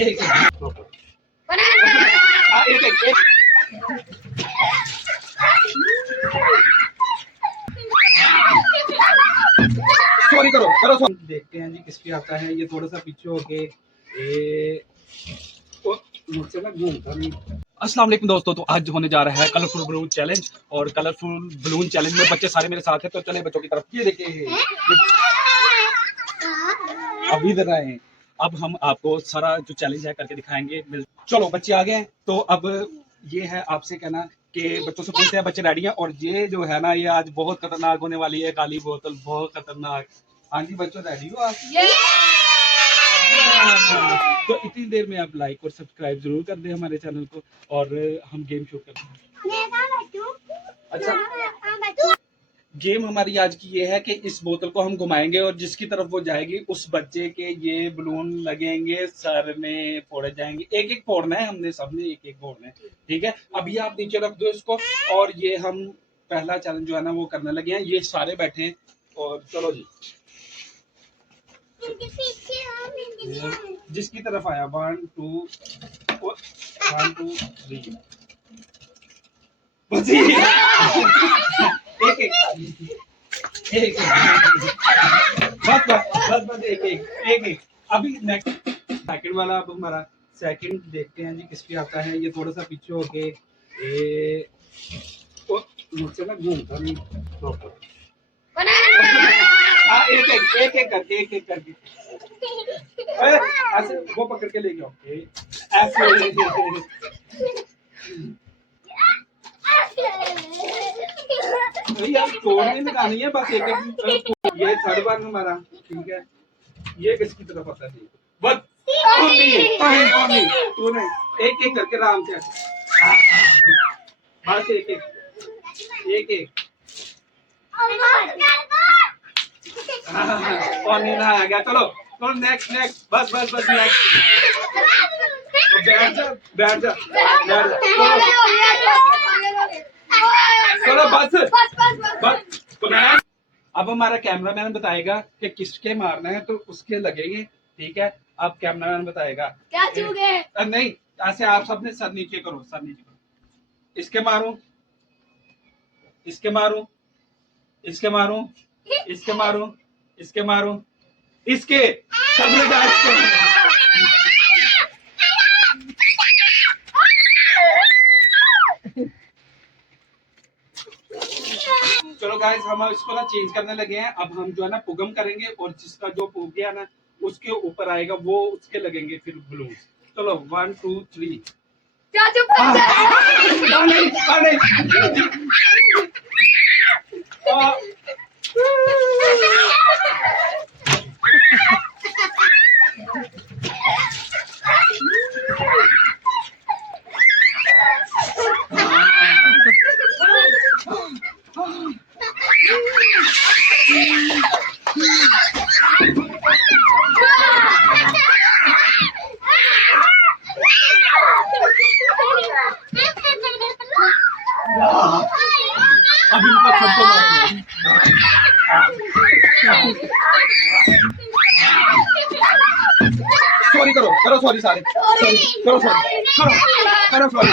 एक सॉरी करो देखते हैं जी किस पे आता है। ये थोड़ा सा पीछे होके मुझसे ना घूमता नहीं। अस्सलाम वालेकुम दोस्तों, तो आज होने जा रहा है कलरफुल बलून चैलेंज। और कलरफुल बलून चैलेंज में बच्चे सारे मेरे साथ हैं, तो चले बच्चों की तरफ। ये देखिए अभी इधर आए हैं। अब हम आपको सारा जो चैलेंज है करके दिखाएंगे। चलो बच्चे आ गए हैं, तो अब ये है आपसे कहना कि बच्चों से पूछते हैं बच्चे रेडी हैं। और ये जो है ना, ये आज बहुत खतरनाक होने वाली है, काली बोतल बहुत खतरनाक। हाँ जी बच्चों, रेडी हो आप? तो इतनी देर में आप लाइक और सब्सक्राइब जरूर कर दें हमारे चैनल को, और हम गेम शुरू करते हैं। अच्छा, गेम हमारी आज की ये है कि इस बोतल को हम घुमाएंगे और जिसकी तरफ वो जाएगी उस बच्चे के ये बलून लगेंगे, सर में फोड़े जाएंगे। एक एक फोड़ना है, हमने सबने एक एक फोड़ना है, ठीक है। अभी आप नीचे रख दो इसको, और ये हम पहला चैलेंज जो है ना वो करने लगे हैं। ये सारे बैठे हैं, और चलो जी जिसकी तरफ आया 1 2 3 एक एक बस एक। अभी नेक्स्ट सेकंड वाला, अब हमारा सेकंड देखते हैं जी किस पे आता है। ये थोड़ा सा पीछे होके मुझसे ना घूमता नहीं। एक करके ऐसे वो पकड़ के ले जाओ, ऐसे यार तोड़ने में नहीं है, बस एक एक। ये थर्ड बार हमारा, ठीक है। ये किसकी तरफ आता है? बस तूने एक एक करके आराम से, बस एक एक और नहीं आ गया। चलो नेक्स्ट बस नेक्स्ट। बैठ जा चलो बस। अब हमारा कैमरामैन बताएगा कि किसके मारना है, तो उसके लगेंगे, ठीक है। अब कैमरामैन बताएगा क्या चूगे? नहीं, ऐसे आप सबने सर नीचे करो, इसके मारूं, इसके सबने चलो गाइस, हम इसको ना चेंज करने लगे हैं। अब हम जो है ना पुगम करेंगे, और जिसका जो पुग गया ना उसके ऊपर आएगा, वो उसके लगेंगे फिर बलून। चलो 1 2 3। सॉरी करो सॉरी सारे, करो सॉरी।